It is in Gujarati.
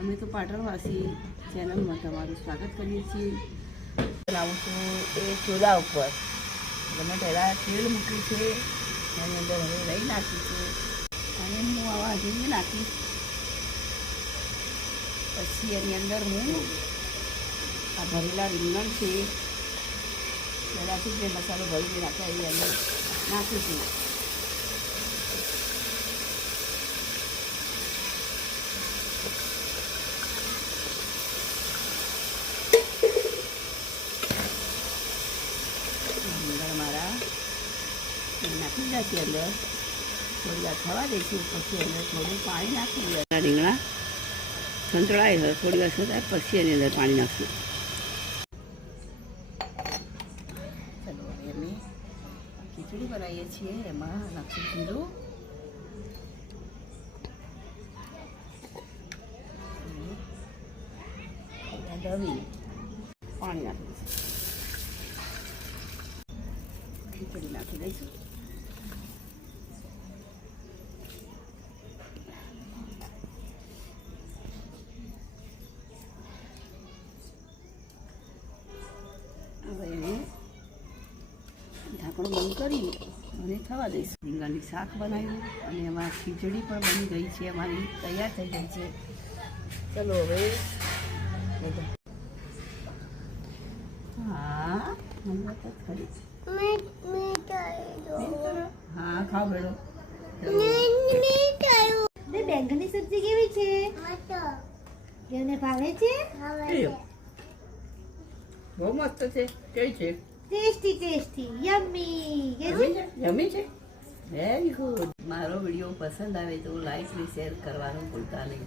અમે તો પાટણવાસી ચેનલમાં તમારું સ્વાગત કરીએ છીએ. બનાવું છું એ ચૂલા ઉપર. તમે પહેલાં તેલ મૂક્યું છે, એની અંદર હવે રહી નાખી છે અને હું આવા હિંગ નાખીશ. પછી એની અંદર હું આ ભરેલા રીંગણ છે, પહેલાંથી જે મસાલો ભરીને નાખ્યા એ અંદર નાખીશું. મારા નાખી નાખીએ અંદર થોડી વાર થવા દઈશું. પછી અંદર થોડું પાણી નાખી દઈએ. રીંગણા સંતળાય થોડી વાર થતા પછી એની અંદર પાણી નાખશું. ચાલો હવે અમે ખીચડી બનાવીએ છીએ. એમાં નાખશું જીરું, દહીં, પાણી નાખી દઈશું. ખીચડી નાખી દઈશું. હવે એને ઢાંકણું બંધ કરી અને થવા દઈશું. રીંગણની શાક બનાવ્યું અને એમાં ખીચડી પણ બની ગઈ છે, અમારી તૈયાર થઈ ગઈ છે. ચલો હવે હા ખરી હા ખાઓ બેડો. બેંગનની સબ્જી કેવી છે? એને ભાવે છે? બહુ મસ્ત છે. કેવી છે? Tasty tasty yummy. જમી છે. Very good. મારો વિડીયો પસંદ આવે તો લાઈક અને શેર કરવાનું ભૂલતા નહીં.